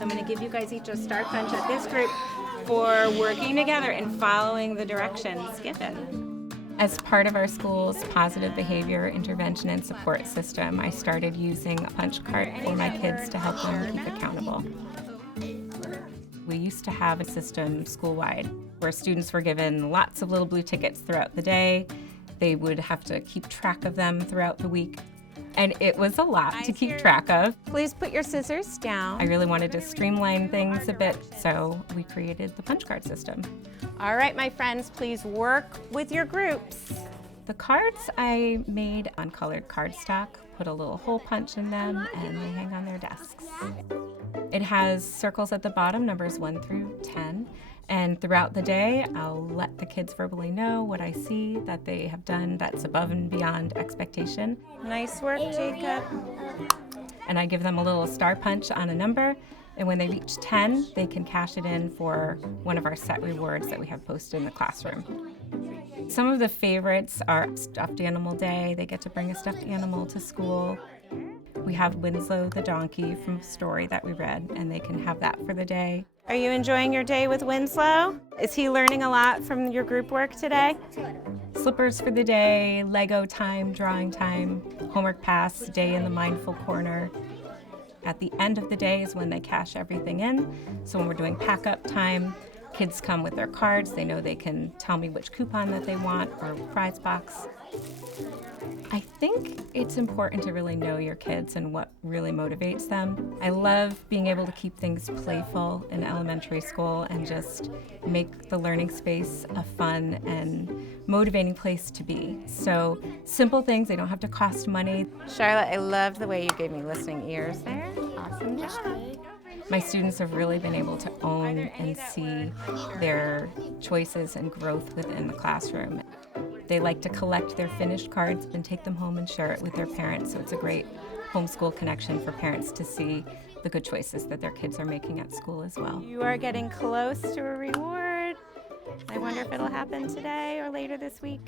So I'm going to give you guys each a star punch at this group for working together and following the directions given. As part of our school's positive behavior intervention and support system, I started using a punch card for my kids to help them keep accountable. We used to have a system school-wide where students were given lots of little blue tickets throughout the day. They would have to keep track of them throughout the week. And it was a lot to keep track of. Please put your scissors down. I really wanted to streamline things a bit, so we created the punch card system. All right, my friends, please work with your groups. The cards I made on colored cardstock, put a little hole punch in them, and they hang on their desks. It has circles at the bottom, numbers 1 through 10. And throughout the day, I'll let the kids verbally know what I see that they have done that's above and beyond expectation. Nice work, Jacob. And I give them a little star punch on a number, and when they reach 10, they can cash it in for one of our set rewards that we have posted in the classroom. Some of the favorites are Stuffed Animal Day. They get to bring a stuffed animal to school. We have Winslow the donkey from a story that we read, and they can have that for the day. Are you enjoying your day with Winslow? Is he learning a lot from your group work today? Slippers for the day, Lego time, drawing time, homework pass, day in the mindful corner. At the end of the day is when they cash everything in. So when we're doing pack up time, kids come with their cards. They know they can tell me which coupon that they want or prize box. I think it's important to really know your kids and what really motivates them. I love being able to keep things playful in elementary school and just make the learning space a fun and motivating place to be. So simple things, they don't have to cost money. Charlotte, I love the way you gave me listening ears there. Awesome job. My students have really been able to own and see their choices and growth within the classroom. They like to collect their finished cards and take them home and share it with their parents, so it's a great homeschool connection for parents to see the good choices that their kids are making at school as well. You are getting close to a reward. I wonder if it'll happen today or later this week.